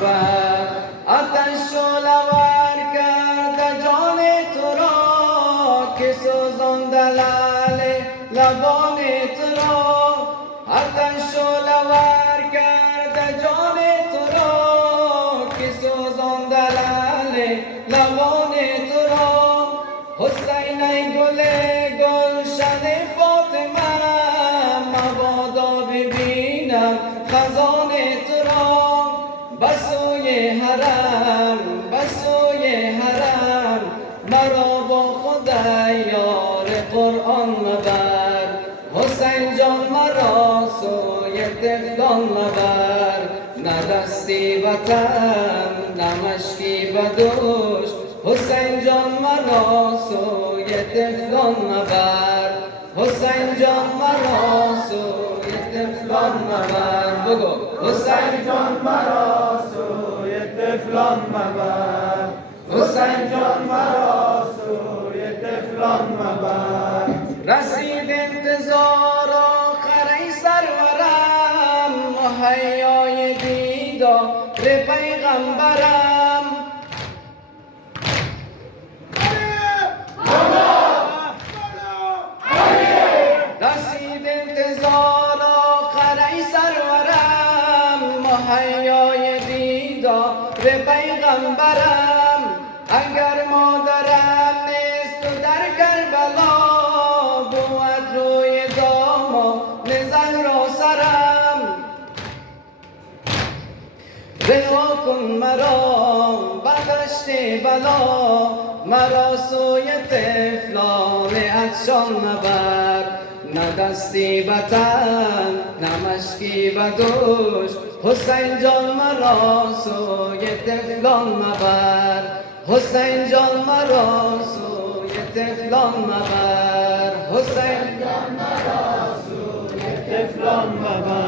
مبر. آتش شعله‌ور کرده جان تو را که سوزانده لعل لبان تو را. آتش شعله‌ور کرده جان تو را که سوزانده لعل لبان تو را. حسین ای گل گلشن فاطمه مبادا ببینم خزان تو را. بسوی حرم بسوی حرم مرا با خود یار قرآن مبر. حسین جان مرا سوی طفلان مبر. نه دستی وطن نه مشکی بدوش. حسین جان مرا سوی طفلان مبر. حسین جان مرا سوی طفلان مبر. بگو حسین جان مرا سوی طفلان مبر. حسین جان مرا سوی طفلان مبر. رسید انتظار آخر ای سرورم مهیای دیدار پیغمبرم. رسید انتظار آخر ای سرورم مهیای دیدار پیغمبرم. اگر مادرم نیست و در کربلا بود روی دامان زهرا سرم. رها کن مرا بدشت بلا مرا سوی طفلان عطشان مبر. نه دستی وطن نه مشکی بدوش. حسین جان مرا سوی طفلان مبر. حسین جان مرا سوی طفلان مبر. حسین جان مرا سوی طفلان مبر.